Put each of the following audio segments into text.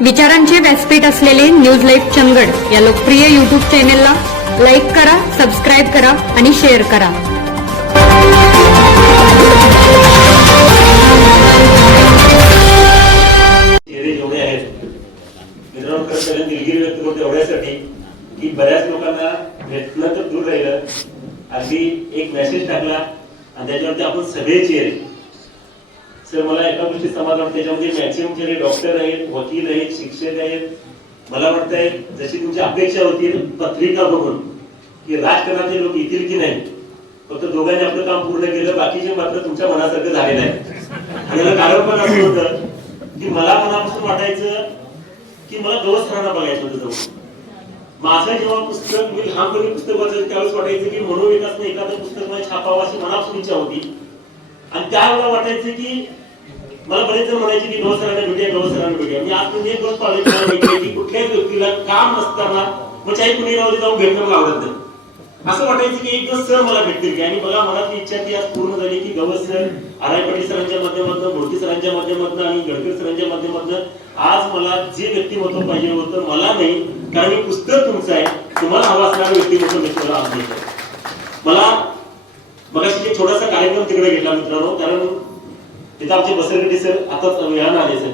विचारांचे व्यासपीठ असलेले न्यूज लाईव्ह चंगड या लोकप्रिय युट्यूब चॅनेलला लाईक करा सबस्क्राईब करा आणि शेअर करा. चेहरे आहेत. मित्रांनो खरं दिलगिरी व्यक्त करतो एवढ्यासाठी की बऱ्याच लोकांना भेटलं तर दूर राहिलं. अगदी एक मेसेज टाकला आणि त्याच्यावरती आपण सगळे चेहरे सर मला एका गोष्टी समाधान त्याच्यामध्ये मॅक्सिमम जे डॉक्टर आहेत वकील आहेत शिक्षक आहेत मला वाटतंय जशी तुमची अपेक्षा होती पत्रिका बघून की राजकारणातले लोक येतील की नाही फक्त दोघांनी आपलं काम पूर्ण केलं बाकीचे मात्र तुमच्या मनासारखं झालेलं आहे याला कारण पण असं होतं की मला मनापासून वाटायचं की मला गवस बघायचं होतं जाऊन माझं जेव्हा पुस्तक मी लहानपणी पुस्तक वाचायचं त्यावेळेस वाटायचं की मनोविकासने एखादं पुस्तक मला छापावं अशी मनापासून इच्छा होती. आणि त्यावेळेला वाटायचं की मला बरेच जण म्हणायचे की गवस सरांना भेटूया गवस सरांना भेटूया. मी आज म्हणजे दोन पाहिजे की कुठल्याच व्यक्तीला काम नसताना मग चाही कुणी राहू जाऊन भेटणं मला आवडत नाही. असं वाटायचं की एक दिवस सर मला भेटतील की आणि मला मनातली इच्छा ती आज पूर्ण झाली की गवस सर आराय पाटील सरांच्या माध्यमातून मोठी सरांच्या माध्यमातून आणि गडकरी सरांच्या माध्यमातून आज मला जे व्यक्तिमत्व पाहिजे होतं मला नाही कारण हे पुस्तक तुमचं आहे. तुम्हाला हवा असणारं व्यक्तिमत्व मी तुम्हाला आज मला मग छोटासा कार्यक्रम तिकडे घेतला मित्रांनो कारण तिथं आमचे बसरगडी सर आताच वेळानं आले सर.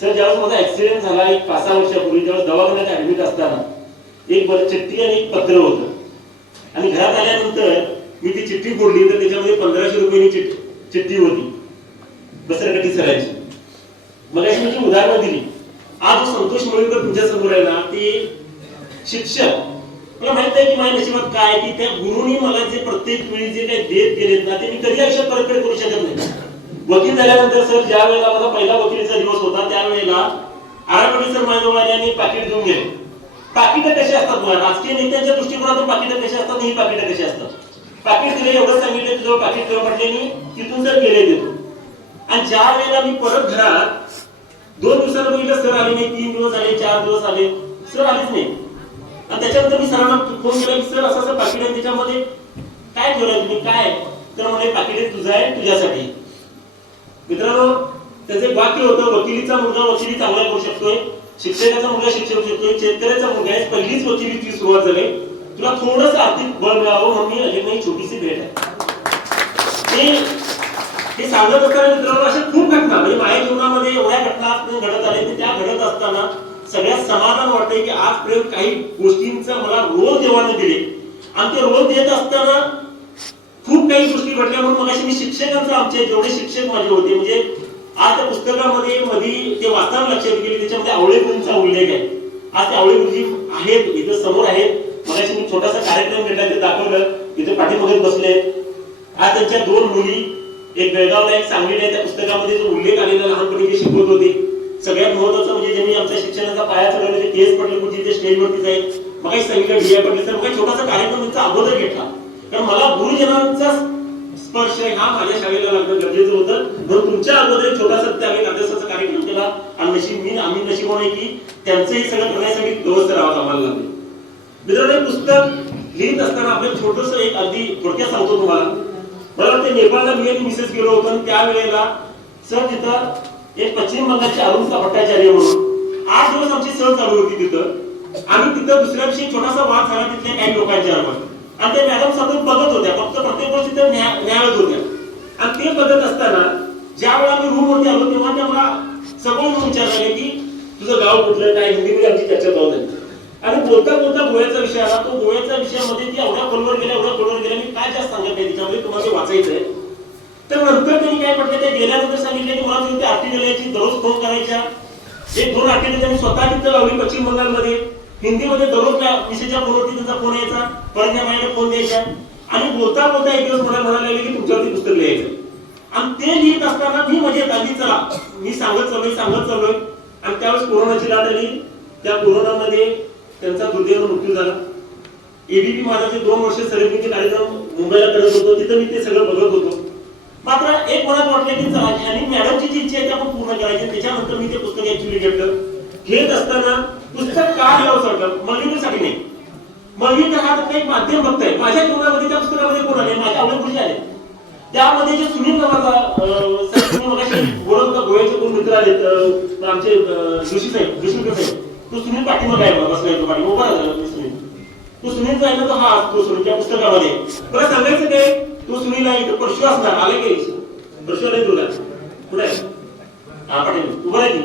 सर ज्यावेळेस माझा ऍक्सिडेंट झाला एक पाच सहा वर्षापूर्वी त्यावेळेस दवाखान्यात ऍडमिट असताना एक चिठ्ठी आणि एक पत्र होतं. आणि घरात आल्यानंतर मी ती चिठ्ठी फोडली तर त्याच्यामध्ये पंधराशे रुपयांनी चिठ्ठी चिठ्ठी होती बसरगटी सरांची. मला अशी म्हणजे उदाहरणं दिली. आज संतोष मुळीकर तुमच्यासमोर आहे ना ते शिक्षक. मला माहीत आहे की माझ्या नशिबात काय की त्या गुरुनी मला जे प्रत्येक वेळी जे काही देत गेलेत ना ते मी कधी आयुष्यात परतफेड करू शकत नाही. वकील झाल्यानंतर सर ज्या वेळेला माझा पहिला वकिलीचा दिवस होता त्यावेळेला आरापडी सर माझ्याजवळ आले आणि पाकिट देऊन गेले. पाकिटं कशी असतात बघा राजकीय नेत्यांच्या दृष्टिकोनातून पाकिटं कशी असतात ही पाकिटं कशी असतात? पाकिट दिले एवढं सांगितलं तुझं पाकिट ठेव म्हटले मी तिथून सर गेले देतो आणि ज्या वेळेला मी परत घरात दोन दिवसाला बघितलं सर आले नाही तीन दिवस आले चार दिवस आले. सर आलेच नाही. आणि त्याच्यानंतर मी सरांना फोन केला की सर असं असं पाकिट आहे त्याच्यामध्ये. काय ठेवलं तुम्ही? काय? तर म्हणजे पाकिट तुझं आहे तुझ्यासाठी. मित्रांनो त्याचे वाक्य होतं वकिलीचा मुलगा वकिली चांगला करू शकतोय शिक्षकाचा मुलगा शिक्षक होऊ शकतोय शेतकऱ्याचा मुलगा आहे पहिलीच वकिलीची सुरुवात झाली. तुला थोडस आर्थिक बळ मिळावं म्हणून मी छोटीशी भेट आहे. हे सांगत असताना मित्रांनो अशा खूप घटना म्हणजे माझ्या जीवनामध्ये एवढ्या घटना घडत आल्या की त्या घडत असताना सगळ्यात समाधान वाटतंय की आज प्रेम काही गोष्टींचा मला रोल देवाने दिले. आणि ते रोल देत असताना खूप काही गोष्टी घडल्या म्हणून मगाशी मी शिक्षकांचं आमचे जेवढे शिक्षक माझे होते म्हणजे आज त्या पुस्तकामध्ये मधी ते वाचताना लक्षात गेले त्याच्यामध्ये आवळे गुरुंचा उल्लेख आहे. आज ते आवळे गुरुजी आहेत इथं समोर आहेत. मगाशी मी छोटासा कार्यक्रम घेतला ते दाखवलं इथे पाठीमागे बसले. आज त्यांच्या दोन मुली एक बेळगावला एक सांगलीला आहे. त्या पुस्तकामध्ये जो उल्लेख आलेला लहानपणी जे शिकवत होते. सगळ्यात महत्वाचं म्हणजे ज्यांनी आमच्या शिक्षणाचा पाया चढवला ते केस पटेल गुरुजी ते स्टेजवरतीच जाईल मग सांगितलं डी आय पटेल सर मग छोटासा कार्यक्रम त्यांचा अगोदर घेतला. तर मला गुरुजनांचा स्पर्श हा माझ्या शाळेला लागणं गरजेचं होतं. म्हणून तुमच्या अगोदर एक छोटासा त्यावेळी अभ्यासाचा कार्यक्रम केला आणि नशीब मी आम्ही नशीब आहे की त्यांचंही सगळं करण्यासाठी व्यवस्था राहावं आम्हाला लागले. मित्रांनो पुस्तक लिहित असताना आपलं छोटस एक अगदी थोडक्यात सांगतो तुम्हाला. मला वाटतं नेपाळला मी आणि मिसेस गेलो होतो आणि त्यावेळेला सर तिथं एक पश्चिम बंगालचे अरुणचा भट्टाचार्य म्हणून आठ दिवस आमची सण चालू होती तिथं. आणि तिथं दुसऱ्या दिवशी छोटासा वाद झाला. तिथल्या काही आणि ते मॅडम सतत बघत होत्या फक्त प्रत्येक वर्षी त्या न्यायालयात होत्या आणि ते बघत असताना ज्या वेळा मी रूम वरती आलो तेव्हा त्या मला सगळं विचारलं की तुझं गाव कुठलं काय हिंदीमध्ये आमची चर्चा जाऊ नये आणि बोलता बोलता गोव्याचा विषय आला. तो गोव्याच्या विषयामध्ये ती एवढ्या खोलवर गेल्या एवढ्या खोलवर गेल्या. मी काय जास्त सांगत नाही त्याच्यामध्ये तुम्हाला ते वाचायचंय तर नंतर त्यांनी काय म्हटलं ते गेल्यानंतर सांगितलं की मला तुम्ही ते आर्टिकल यायची दररोज फोन करायच्या एक दोन आर्टिकल त्यांनी स्वतः तिथं लावली पश्चिम बंगालमध्ये. हिंदीमध्ये दररोज विषयाच्या फोनवरती त्यांचा फोन यायचा परत त्या माझ्याकडे फोन द्यायचा. आणि बोलता बोलता एक दिवस मला म्हणायला लागले की तुमच्यावरती पुस्तक लिहायचं. आणि ते लिहित असताना मी म्हणजे आधी चला मी सांगत चाललोय सांगत चाललोय. आणि त्यावेळेस कोरोनाची लाट आली. त्या कोरोनामध्ये त्यांचा दुर्दैवानं मृत्यू झाला. एबीपी माझा दोन वर्ष सर्व्हिंगचे कार्यक्रम मुंबईला करत होतो. तिथं मी ते सगळं बघत होतो. मात्र एक मनात वाटलं की चला आणि मॅडमची जी इच्छा आहे ती आपण पूर्ण करायची. त्याच्यानंतर मी ते पुस्तक ऍक्च्युली घेतलं. घेत असताना पुस्तक का लिहावं वाटलं मल्लिकीसाठी नाही. मल्लिक हा फक्त एक माध्यम फक्त आहे माझ्या जीवनामध्ये त्या पुस्तकामध्ये कोण आले माझ्या आवडीचे आले त्यामध्ये जे सुनील नावाचा बोलत गोव्याचे कोण मित्र आले आमचे अं, जोशी साहेब जोशीकर साहेब तो सुनील पाठीमागे आहे बघा, बसलाय तो पाठीमागे उभा सुनील. तो सुनील आहे ना तो हा तो सुनील त्या पुस्तकामध्ये. मला सांगायचं काय? तो सुनील आहे इथं परशु असणार आले काय परशु आले तुला. कुठे हा पाटील उभा आहे की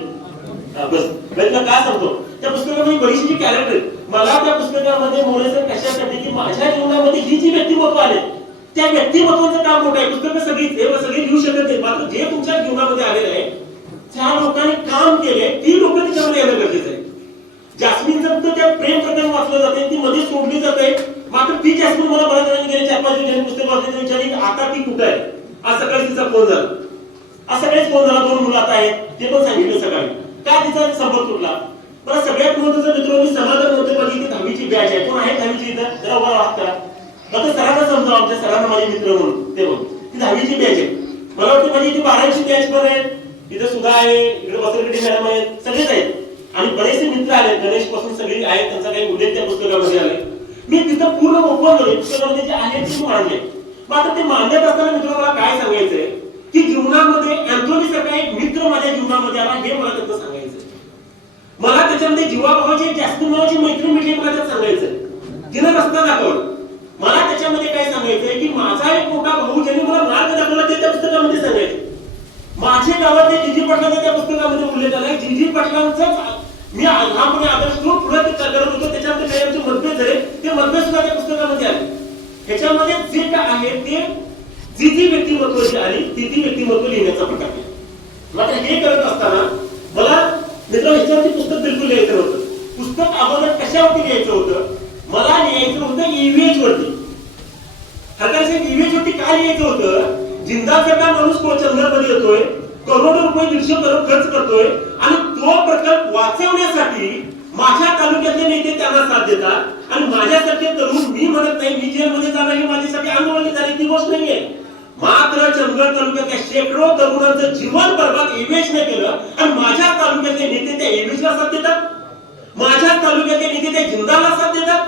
बस. मी काय सांगतो? त्या पुस्तकामध्ये बरीचशी जी कॅरेक्टर मला त्या पुस्तकामध्ये मोरे कशासाठी की माझ्या जीवनामध्ये ही जी व्यक्तिमत्व आले त्या व्यक्तिमत्वाचं काम मोठं आहे. पुस्तक सगळी हे सगळे लिहू शकत नाही मात्र जे तुमच्या जीवनामध्ये आलेलं आहे त्या लोकांनी काम केले ती लोक त्याच्यामध्ये येणं गरजेचं आहे. जास्मिन जर त्या प्रेम प्रकरण वाचलं जाते ती मध्ये सोडली जाते मात्र ती जास्मिन मला बऱ्याच जणांनी गेले चार पाच जणांनी पुस्तक वाचले विचारली की आता ती कुठं आहे? आज सकाळी तिचा फोन झाला. आज सकाळीच फोन झाला दोन मुलं आता आहेत. ते पण सांगितलं सकाळी. का तिचा संपर्क तुटला? मला सगळ्यात महत्वाचं मित्र मी समाधान होते माझी इथे दहावीची बॅच आहे. कोण आहे दहावीची इथं? जरा उभा वाटता आता सरांना समजा आमच्या सरांना माझे मित्र म्हणून. ते बघ. ती दहावीची बॅच आहे. मला वाटतं माझी इथे बारावीची बॅच पण आहे. इथं सुद्धा आहे इकडे वसरगडी मॅडम आहेत सगळेच आहेत. आणि बरेचसे मित्र आले गणेशपासून सगळे आहेत. त्यांचा काही उल्लेख त्या पुस्तकामध्ये आले मी तिथं पूर्ण ओपन केले पुस्तकामध्ये जे आहे ते मांडले मात्र ते मांडत असताना मित्र मला काय सांगायचंय? की जीवनामध्ये अँथोनी सारखा एक मित्र माझ्या जीवनामध्ये आला हे मला त्यांचं सांगायचं मला त्याच्यामध्ये जीवाभावाची जास्त नावाची मैत्री मिळली मला त्यात सांगायचंय. तिनं रस्ता दाखवला. मला त्याच्यामध्ये काय सांगायचंय की माझा एक मोठा भाऊ ज्याने मला मार्ग दाखवला ते त्या पुस्तकामध्ये सांगायचं. माझे गावातले जीजी पाटलांचा त्या पुस्तकामध्ये उल्लेख आलाय जीजी पाटलांचा मी लहानपणी आदर्श घेऊन पुढे ते करत होतो. त्याच्यामध्ये काही आमचे मतभेद झाले. ते मतभेद सुद्धा त्या पुस्तकामध्ये आले. ह्याच्यामध्ये जे काय आहे ते जी जी व्यक्तिमत्व जी आली ती ती व्यक्तिमत्व लिहिण्याचा प्रकार आहे मात्र हे करत असताना मला मित्र ह्याच्यावरती पुस्तक बिलकुल लिहायचं नव्हतं पुस्तक अगोदर कशावरती लिहायचं होतं. मला लिहायचं होतं ईव्हीएच वरती. हरकत ईव्हीएच वरती काय लिहायचं होतं? जिंदा सरकार माणूस को चंद्रामध्ये येतोय करोडो रुपये दीडशे करोड खर्च करतोय आणि तो प्रकल्प वाचवण्यासाठी माझ्या तालुक्यातले नेते त्यांना साथ देतात. आणि माझ्यासारखे तरुण मी म्हणत नाही मी जेलमध्ये जाणार हे माझ्यासाठी आंदोलन झाली ती गोष्ट नाहीये. मात्र चंदगड तालुक्यातल्या शेकडो तरुणांचं जीवन बर्बाद एव्हेजने केलं आणि माझ्या तालुक्यातले नेते त्या एव्हेजला साथ देतात. माझ्या तालुक्याचे नेते ते जिंदाला साथ देतात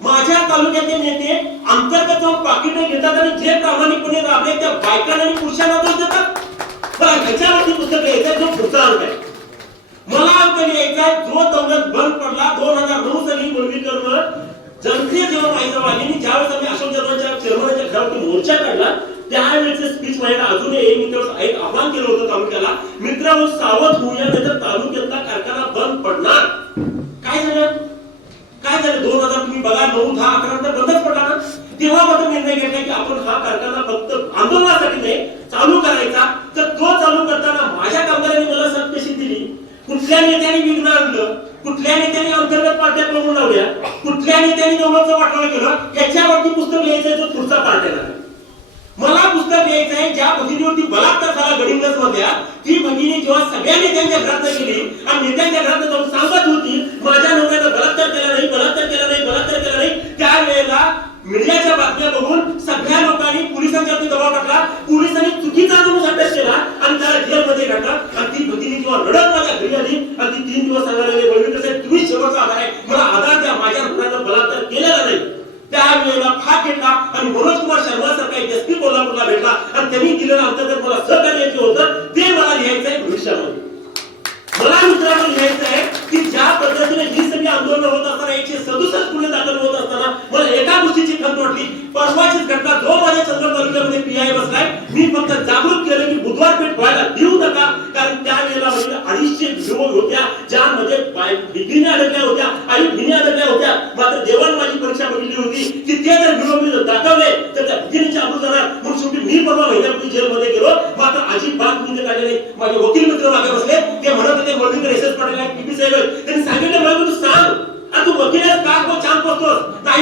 माझ्या तालुक्याचे नेते अंतर्गत जाऊन पाकिट घेतात आणि जे प्रामाणिकपणे राबले त्या बायकांना आणि पुरुषांना दोष देतात. बघा ह्याच्यावरती पुस्तक लिहायचं जो पुढचा अंक आहे. मला अंक लिहायचा आहे, जो दौलत बंद पडला दोन हजार नऊ साली मुलगीकरवर जनते जेव्हा माहिती वाहिनी ज्यावेळेस आम्ही अशोक चव्हाणच्या चेअरमनच्या घरावरती मोर्चा काढला त्यावेळेचे स्पीच माझ्याकडे अजूनही मित्र एक आव्हान केलं होतं तालुक्याला. मित्र सावध होऊया नाहीतर तालुक्यातला कारखाना बंद पडणार काय झालं काय झालं दोन हजार तुम्ही बघा नऊ दहा अकरा नंतर बंदच पडला ना तेव्हा मात्र निर्णय घेतला की आपण हा कारखाना फक्त आंदोलनासाठी नाही चालू करायचा तर तो चालू करताना माझ्या कामगारांनी मला साथ कशी दिली कुठल्या नेत्याने विघ्न आणलं कुठल्या नेत्याने अंतर्गत पार्ट्या प्रमुख लावल्या कुठल्या नेत्याने दोघांचं वाटोळं केलं याच्यावरती पुस्तक लिहायचं जो पुढचा पार्ट येणार आहे. मला पुस्तक लिहायचं आहे ज्या भगिनीवरती बलात्कार झाला गडिंगज मधल्या ती भगिनी जेव्हा सगळ्या नेत्यांच्या घरात गेली आणि नेत्यांच्या घरात जाऊन सांगत होती माझ्या नवऱ्याचा बलात्कार केला नाही बलात्कार केला नाही बलात्कार केला नाही. त्यावेळेला मीडियाच्या बातम्या बघून सगळ्या लोकांनी पोलिसांच्यावरती दबाव टाकला. पोलिसांनी चुकीचा माणूस अभ्यास केला आणि त्याला जेलमध्ये घातला आणि ती भगिनी किंवा रडत माझ्या घरी आली आणि ती तीन दिवस सांगायला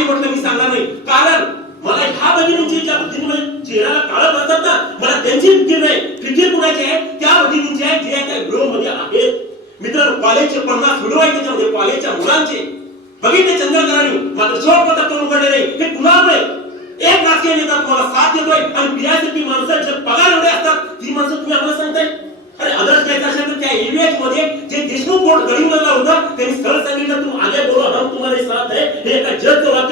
बसतोस नाही मी सांगणार नाही. कारण मला ह्या भगिनींची ज्या भगिनी चेहऱ्याला काळं भरतात ना मला त्यांची फिकीर नाही. फिकीर कुणाची आहे? त्या भगिनींची आहे जे त्या व्हिडिओमध्ये आहेत मित्र कॉलेजचे पन्नास व्हिडिओ आहेत त्याच्यामध्ये कॉलेजच्या मुलांचे. बघितले चंद्रकरांनी? मात्र शेवटपर्यंत तोंड उघडले नाही? हे कुणामुळे? एक राजकीय नेता तुम्हाला साथ देतोय आणि पियासाठी माणसाचे पगार एवढे असतात ती माणसं तुम्ही आम्हाला सांगताय? अरे अदर्श घ्यायचा असेल तर त्या एव्हीएच मध्ये जे देशमुख बोर्ड गरीब होता त्यांनी सरळ सांगितलं तू आगे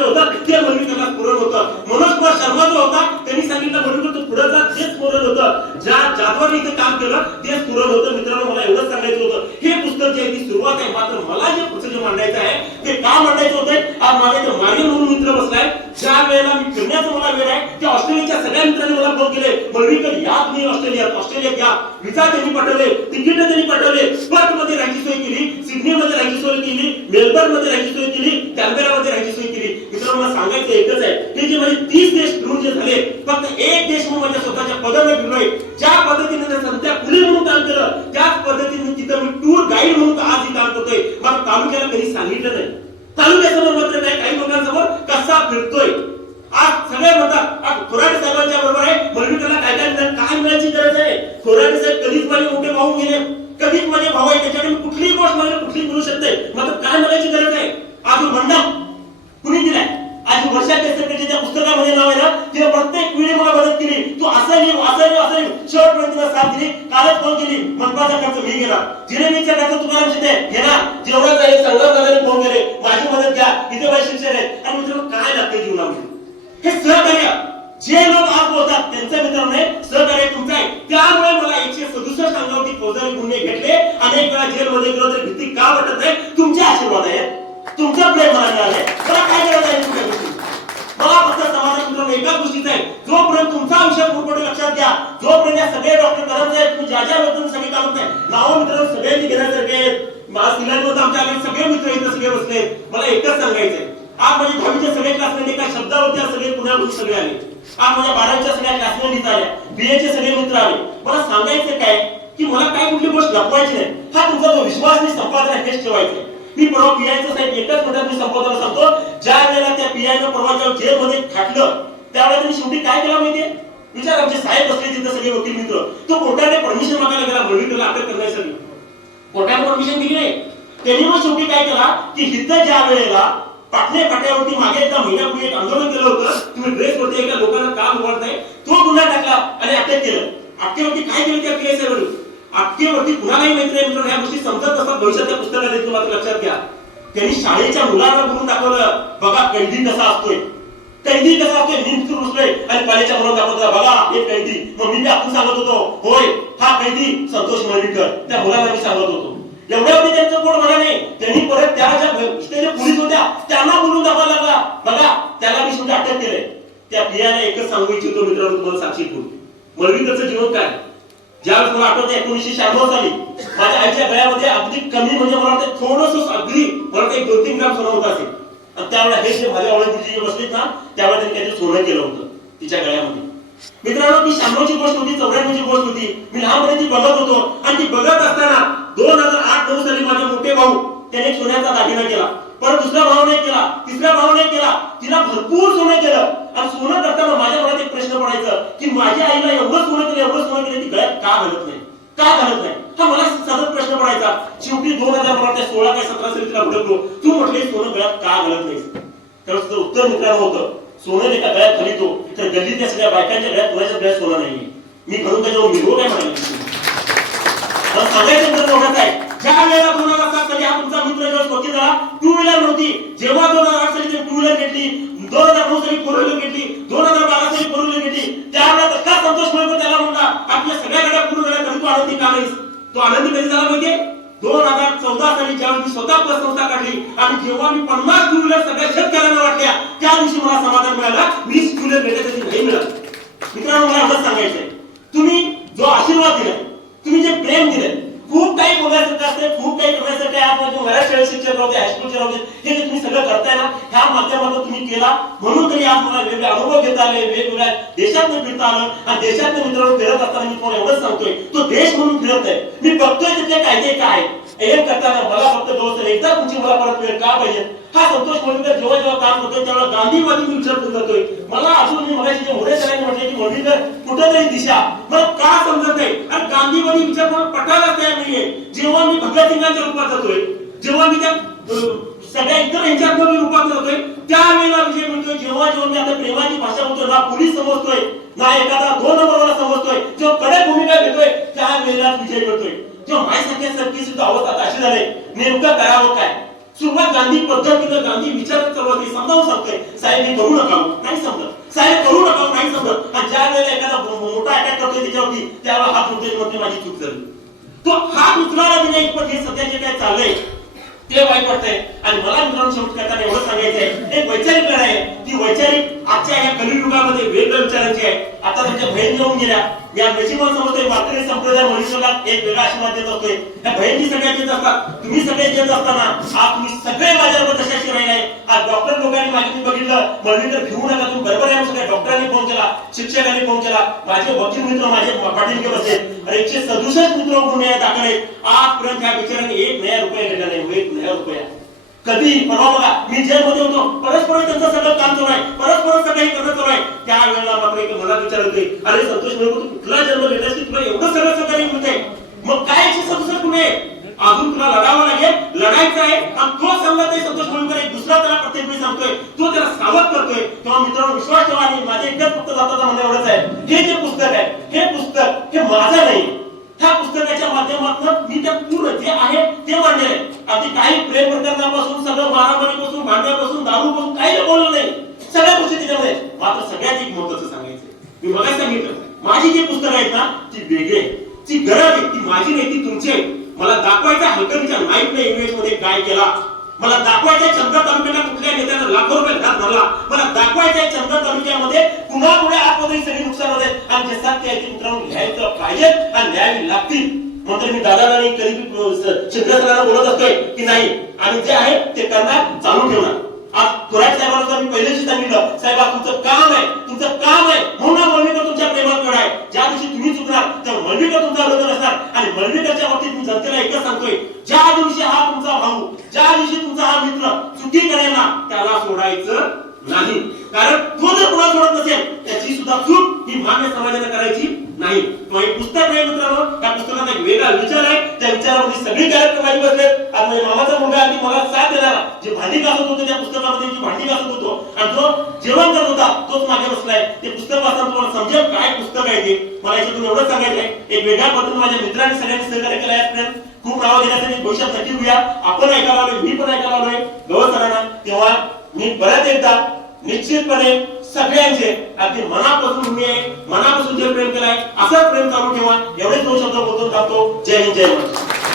वाक्य होतं ते मल्लिकाला स्फुरण होतं. म्हणून कुमार शर्मा जो होता त्यांनी सांगितलं म्हणून तो पुढे जा तेच स्फुरण होतं. ज्या जाधवाने इथे काम केलं ते स्फुरण होतं. मित्रांनो मला एवढंच सांगायचं होतं. हे पुस्तक जे आहे ती सुरुवात आहे. मात्र मला जे पुस्तक मांडायचं आहे ते का मांडायचं होतंय आज माझ्या इथे मार्गे म्हणून मित्र बसलाय. ज्या वेळेला मी फिरण्याचा मला वेळ आहे त्या ऑस्ट्रेलियाच्या सगळ्या मित्रांनी मला फोन केले. मल्लिकर या नाही ऑस्ट्रेलियात. ऑस्ट्रेलियात या. विचार त्यांनी पाठवले तिकीट त्यांनी पाठवले पर्थमध्ये राहायची सोय केली सिडनी मध्ये राहायची सोय केली मेलबर्नमध्ये राहायची सोय केली कॅनबेरा मध्ये राहायची सोय केली मित्रांनो मला सांगायचं एकच आहे हे जे माझे तीस देश फिरून जे झाले फक्त एक देश म्हणून माझ्या स्वतःच्या पदाने फिरलोय ज्या पद्धतीने त्या संत्या पुढे म्हणून काम केलं त्याच पद्धतीने तिथं मी टूर गाईड म्हणून आज हे काम करतोय मला तालुक्याला कधी सांगितलं नाही तालुक्यासमोर मात्र नाही काही लोकांसमोर कसा फिरतोय आज सगळे म्हणतात आज खोराटे साहेबांच्या बरोबर आहे मल्लिकाला काय काय मिळालं? काय मिळायची गरज आहे खोराटे साहेब कधीच माझे मोठे भाऊ गेले कधीच माझे भाऊ आहे त्याच्याकडे मी कुठलीही गोष्ट मला कुठली मिळू शकते मात्र काय मिळायची गरज आहे आज मंडप कुणी दिलाय आज वर्षा केसरकरच्या ज्या पुस्तकामध्ये नाव आहे ना तिने प्रत्येक पिढी मला मदत केली तू असं लिह असं लिह असं लिह शेवटपर्यंत तिला साथ दिली कालच फोन केली मनपाचा खर्च मी गेला जिरेमीचा खर्च तुकाराम जिथे घे जेवढा जाईल काही संघर्ष फोन केले. माझी मदत घ्या. इथे माझे शिक्षण आहे आणि मित्रांनो काय लागते जीवनामध्ये? हे सहकार्य. जे लोक आज बोलतात त्यांचं मित्रांनो सहकार्य तुमचं आहे. त्यामुळे मला एकशे सदुसष्ट अंगावरती फौजदारी गुन्हे घेतले अनेक वेळा जेलमध्ये गेलो तरी भीती का वाटत नाही? तुमचे आशीर्वाद आहेत. तुमचा प्रेम मला मिळाले मला काय गरज आहे तुमच्या गोष्टी मला फक्त समाजात मित्रांनो एकाच गोष्टीचं आहे. जोपर्यंत तुमचा विषय पूर्णपणे लक्षात घ्या जोपर्यंत या सगळे डॉक्टर करत आहेत तू ज्या ज्या लोकांना सगळे काम आहे नाव मित्रांनो सगळ्यांनी घेण्यासारखे आहेत. मला सिलेंडर आमच्या सगळे मित्र इथं सगळे बसले मला एकच सांगायचंय. आज माझे दहावीचे सगळे क्लासमेट एका शब्दावरती सगळे पुण्याहून सगळे आले. आज माझ्या बारावीच्या सगळ्या क्लासमेट इथं आल्या. बीएचे सगळे मित्र आले. मला सांगायचं काय की मला काय कुठली गोष्ट लपवायची नाही हा तुमचा जो विश्वास मी संपादन आहे हेच ठेवायचं मी परवा पीआयचं साहेब एकच मिनिटात मी संपवताना सांगतो. ज्या वेळेला त्या पीआयनं परवा जेव्हा जेलमध्ये खाटलं त्यावेळेला मी शेवटी काय केलं माहितीये? विचार आमचे साहेब बसले तिथं सगळे वकील मित्र. तो कोर्टाने परमिशन मागायला गेला मर्डीला अटक करण्यासाठी. कोर्टाने परमिशन दिली नाही त्यांनी मग शेवटी काय केला की हिथं ज्या वेळेला पाटणे फाट्यावरती मागे एका महिन्यापूर्वी एक आंदोलन केलं होतं तुम्ही ड्रेस वरती एका लोकांना काम उघडताय तो गुन्हा टाकला आणि अटक केलं. अटकेवरती काय केलं त्या पीएस अटकेवरती कुणालाही माहिती नाही मित्रांनो. ह्या गोष्टी समजत असतात भविष्यातल्या पुस्तकात येतो मात्र लक्षात घ्या. त्यांनी शाळेच्या मुलांना बोलून दाखवलं. बघा कैदी कसा असतोय. कैदी कसा असतोय? मी तिथून बसलोय आणि कॉलेजच्या मुलांना दाखवतो बघा हे कैदी. मग मी आपण सांगत होतो होय हा कैदी संतोष मर्डीकर त्या मुलांना मी सांगत होतो. एवढ्यावरती त्यांचं कोण म्हणा नाही. त्यांनी परत त्या ज्या पोलीस होत्या त्यांना बोलून दाखवायला लागला. बघा त्याला मी सुद्धा अटक केलंय. त्या पियाला एकच सांगू इच्छितो मित्रांनो तुम्हाला साक्षी करून मर्डीकरचं जीवन काय? ज्यावेळेस मला आठवतं एकोणीसशे शहाण्णव साली माझ्या आईच्या गळ्यामध्ये अगदी कमी म्हणजे मला वाटतं थोडस अगदी मला वाटतं एक दोन तीन ग्राम सोनं होत असेल. आणि त्यावेळेला हे जे माझ्या ओळखीचे जे बसलेत ना त्यावेळेला त्यांनी काहीतरी सोनं केलं होतं तिच्या गळ्यामध्ये. मित्रांनो ती शहाण्णवची गोष्ट होती चौऱ्याण्णवची गोष्ट होती. मी लहानपणी ती बघत होतो आणि ती बघत असताना दोन हजार आठ नऊ साली माझे मोठे भाऊ त्याने सोन्याचा दागिना केला. परत दुसऱ्या भावाने केला तिसऱ्या भावाने केला तिला भरपूर सोनं केलं. आणि सोनं करताना माझ्या मनात एक प्रश्न पडायचं की माझ्या आईला एवढं सोनं केलं एवढं सोनं केलं ती गळ्यात का घालत नाही? का घालत नाही? हा मला सतत प्रश्न पडायचा. शेवटी दोन हजार मला सोळा काय सतरा साली तिला हुडकलो तू म्हटले सोनं गळ्यात का घालत नाही तर तुझं उत्तर मित्रांनो होतं सोनं एका गळ्यात घालितो तर गल्लीतल्या सगळ्या बायकांच्या गळ्यात कुणाच्या गळ्यात सोनं नाही मी घरून त्याच्यावर मिरवू काय म्हणाले. मला सांगायचं तर आहे? ज्या वेळेला दोन हजार सात साली हा तुमचा मित्र जेव्हा झाला टू व्हीलर नव्हती. जेव्हा दोन हजार आठ साली टू व्हीलर घेतली दोन हजार नऊ साली फोर व्हीलर घेतली दोन हजार बारा साली फोर व्हीलर घेतली त्यावेळेला तर का संतोष मिळतो त्याला म्हणला आपल्या सगळ्या गाड्या पूर्ण झाल्या तरी तू आनंदी का नाहीस तो आनंदी कधी झाला माहितीये दोन हजार चौदा साली ज्यावेळी मी स्वतः प्लस संस्था काढली आणि जेव्हा मी पन्नास टू व्हीलर सगळ्या शेतकऱ्यांना वाटल्या त्या दिवशी मला समाधान मिळाला वीस टू व्हीलर भेटत नाही मिळालं. मित्रांनो मला एवढंच सांगायचंय. तुम्ही जो आशीर्वाद दिलाय तुम्ही जे प्रेम दिलंय खूप काही बघायसाठी असते खूप काही करण्यासाठी आज म्हणजे मराठी शाळेत शिक्षक राहते हायस्कूलचे राहते हे जे तुम्ही सगळं करताय ना ह्या माध्यमातून तुम्ही केला. म्हणून तरी आज मला वेगवेगळे अनुभव घेता आले वेगवेगळ्या देशात फिरता आलं. आणि देशातल्या मित्रांनो फिरत असताना मी तुम्हाला एवढंच सांगतोय तो देश म्हणून फिरत आहे. मी बघतोय तिथले कायदे काय हे करताना मला फक्त एकदा तुमची मला परत वेळ का पाहिजे? हा संतोष मोडीकर जेव्हा जेव्हा काम करतो तेव्हा गांधीवादी मी विचार करतोय मला अजून मी मगाशी जे मोठे सरांनी म्हटले की मोडीकर कुठेतरी दिशा. मला का समजत नाही? आणि गांधीवादी विचार मला पटायला तयार नाहीये. जेव्हा मी भगतसिंगांच्या रूपात जातोय जेव्हा मी त्या सगळ्या इतर यांच्यात मी रूपात जातोय त्यावेळेला विषय म्हणतोय जेव्हा जेव्हा मी आता प्रेमाची भाषा बोलतोय ना पोलीस समजतोय ना एखादा दोन नंबरवाला समजतोय जेव्हा कडक भूमिका घेतोय त्यावेळेला विजय करतोय जेव्हा माझ्यासारख्या सुद्धा अवस्था आता अशी झाली नेमकं करावं काय? सुरुवात गांधी पद्धतीनं गांधी विचारत चालवते समजावून सांगतोय. साहेब हे करू नका नाही समजत साहेब करू नका नाही समजत आणि ज्या वेळेला एखादा मो- मोठा अटॅक करतोय त्याच्यावरती त्यावेळेला हात होतोय म्हणते माझी चूक झाली तो हात उचलायला नाही पण हे सध्या जे काय चाललंय ते वाईट वाटतंय आणि मला मित्रांनो शेवट करताना एवढं सांगायचंय एक वैचारिक लढाई आहे ती वैचारिक आजच्या या कलियुगामध्ये वेगळ्या विचारांची आहे आता तुमच्या बहीण घेऊन गेल्या या नशिबान समजतोय वारकरी संप्रदाय मनुष्याला एक वेगळा आशीर्वाद देत असतोय त्या बहिणी सगळ्या देत असतात तुम्ही सगळे देत असताना आज तुम्ही सगळे माझ्यावर तशाशी राहिले आज डॉक्टर लोकांनी मागे बघितलं म्हणली तर भिवू नका. तुम्ही बरोबर आहे सगळ्या डॉक्टरांनी फोन केला शिक्षकांनी फोन केला माझे वकील मित्र माझे पाठीमागे बसले. आणि एकशे सदुसष्ट मित्र गुन्हे दाखल आहेत आजपर्यंत ह्या बिचारांनी एक नया रुपया घेतला नाही एक नया रुपया. कधी? परवा बघा मी जेलमध्ये होतो. परस्पर त्यांचं सगळं काम चालू आहे. परस्पर सगळं करत चालू आहे. त्या वेळेला मात्र एक मला विचार होते अरे संतोष मिळू तू कुठला जन्म घेतलास की तुला एवढं सगळं सगळं मिळते मग काय एकशे सदुसष्ट गुन्हे? अजून तुला लढावं लागेल. लढायचं आहे. आणि तो सांगत आहे संतोष मुळकर एक दुसरा त्याला प्रत्येक वेळी सांगतोय. तो त्याला सावध करतोय. तेव्हा मित्रांनो विश्वास ठेवा आणि माझे एकच फक्त जाताचा म्हणजे एवढंच आहे. हे जे पुस्तक आहे हे पुस्तक हे माझं नाही. त्या पुस्तकाच्या माध्यमातून मी त्या पूर्ण जे आहे ते मांडले अगदी काही प्रेम प्रकरणापासून सगळं मारामारीपासून भांड्यापासून दारूपासून काही बोललं नाही. सगळ्या गोष्टी त्याच्यामध्ये मात्र सगळ्यात एक महत्वाचं सांगायचं मी बघायला सांगितलं माझी जी पुस्तकं आहेत ना ती वेगळी ती गरज आहे. ती माझी नाही ती तुमची आहे. मला दाखवायचा हलकरीच्या ने इंग्लिशमध्ये काय केला? मला दाखवायचं आहे चंद्र तालुक्याला कुठल्या नेत्यानं लाखो रुपये घात धरला मला दाखवायचं आहे चंद्र तालुक्यामध्ये कुणामुळे आतमध्ये सगळी नुकसान होते आणि जे सत्य आहे ते मित्रांनो लिहायचं पाहिजे आणि लिहावी लागतील. म्हणून मी दादाला आणि कधी शिंदे बोलत असतोय की नाही? आणि जे आहे ते करणार चालू ठेवणार. थोरात साहेबांना तर मी पहिल्याच सांगितलं साहेबा तुमचं काम आहे तुमचं काम आहे म्हणून मळवीकर तुमच्या प्रेमात वेळ आहे. ज्या दिवशी तुम्ही चुकणार तर मळवीकर तुमचा विरोध असणार आणि मळवीकरच्या बाबतीत मी जनतेला एकच सांगतोय ज्या दिवशी हा तुमचा भाऊ ज्या दिवशी तुमचा हा मित्र चुकी करेल ना त्याला सोडायचं नाही. कारण तो जर कुणा सोडत नसेल त्याची सुद्धा चूक ही मान्य समाजाने करायची नाही. पुस्तक आहे मित्रांनो त्या पुस्तकाचा एक वेगळा विचार आहे. त्या विचारामध्ये सगळी कार्यक्रम माझी बसले आज माझ्या मामाचा मुलगा अगदी मला साथ देणारा जे भांडी घासत होतो त्या पुस्तकामध्ये जी भांडी घासत होतो आणि जो जेवण करत होता तोच मागे बसलाय. ते पुस्तक वाचताना तुम्हाला समजेल काय पुस्तक आहे ते. मला याच्यातून एवढं सांगायचंय एक वेगळ्या पद्धतीने माझ्या मित्रांनी सगळ्यांनी सहकार्य केलं आहे खूप नाव घेण्यासाठी भविष्यात नक्की घेऊया. आपण ऐकायला आलोय मी पण ऐकायला आलोय. गवत सरांना. तेव्हा मी बऱ्याच एकदा निश्चितपणे सगळ्यांचे अगदी मनापासून मी आहे मनापासून जे प्रेम केलाय असं प्रेम चालू ठेवा. एवढेच दोन शब्द बोलतो जातो जय हिंद जय महाराष्ट्र.